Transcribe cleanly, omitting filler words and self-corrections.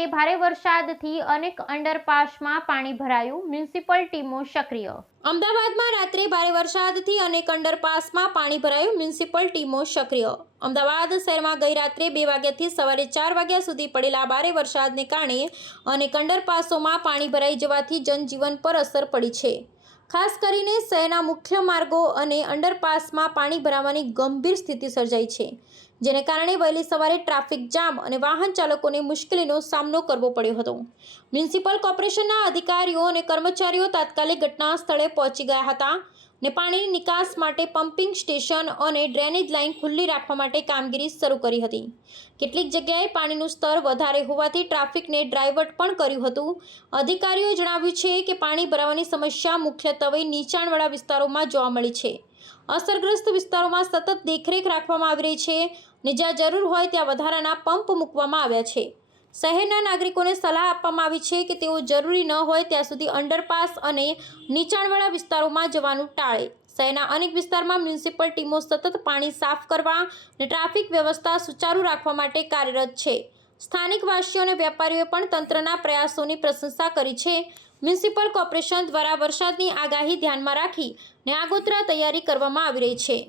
રાત્રે ભારે વરસાદથી અનેક અંડરપાસમાં પાણી ભરાયું, મ્યુનિસિપલ ટીમો સક્રિય। અમદાવાદમાં રાત્રે ભારે વરસાદથી અનેક અંડરપાસમાં પાણી ભરાયું, મ્યુનિસિપલ ટીમો સક્રિય। અમદાવાદ શહેરમાં ગઈ રાત્રે 2 વાગ્યાથી સવારે 4 વાગ્યા સુધી પડેલા ભારે વરસાદને કારણે અનેક અંડરપાસોમાં પાણી ભરાઈ જવાથી જનજીવન પર અસર પડી છે। ખાસ કરીને શહેરના મુખ્ય માર્ગો અને અંડરપાસમાં પાણી ભરાવાની ગંભીર સ્થિતિ સર્જાઈ છે, જેને કારણે વહેલી સવારે ટ્રાફિક જામ અને વાહન ચાલકોને મુશ્કેલીનો સામનો કરવો પડ્યો હતો। મ્યુનિસિપલ કોર્પોરેશનના અધિકારીઓ અને કર્મચારીઓ તાત્કાલિક ઘટના સ્થળે પહોંચી ગયા હતા અને પાણીની નિકાસ માટે પમ્પિંગ સ્ટેશન અને ડ્રેનેજ લાઇન ખુલ્લી રાખવા માટે કામગીરી શરૂ કરી હતી। કેટલીક જગ્યાએ પાણીનું સ્તર વધારે હોવાથી ટ્રાફિકને ડાયવર્ટ પણ કર્યું હતું। અધિકારીઓએ જણાવ્યું છે કે પાણી ભરાવાની સમસ્યા મુખ્યત્વે નીચાણવાળા વિસ્તારોમાં જોવા મળી છે। અસરગ્રસ્ત વિસ્તારોમાં સતત દેખરેખ રાખવામાં આવી રહી છે અને જ્યાં જરૂર હોય ત્યાં વધારાના પંપ મૂકવામાં આવ્યા છે। શહેરના નાગરિકોને સલાહ આપવામાં આવી છે કે તેઓ જરૂરી ન હોય ત્યાં સુધી અંડરપાસ અને નીચાણવાળા વિસ્તારોમાં જવાનું ટાળે। શહેરના અનેક વિસ્તારમાં મ્યુનિસિપલ ટીમો સતત પાણી સાફ કરવા અને ટ્રાફિક વ્યવસ્થા સુચારુ રાખવા માટે કાર્યરત છે। સ્થાનિક વાસીઓ અને વેપારીઓએ પણ તંત્રના પ્રયાસોની પ્રશંસા કરી છે। મ્યુનિસિપલ કોર્પોરેશન દ્વારા વરસાદની આગાહી ધ્યાનમાં રાખીને આગોતરા તૈયારી કરવામાં આવી રહી છે।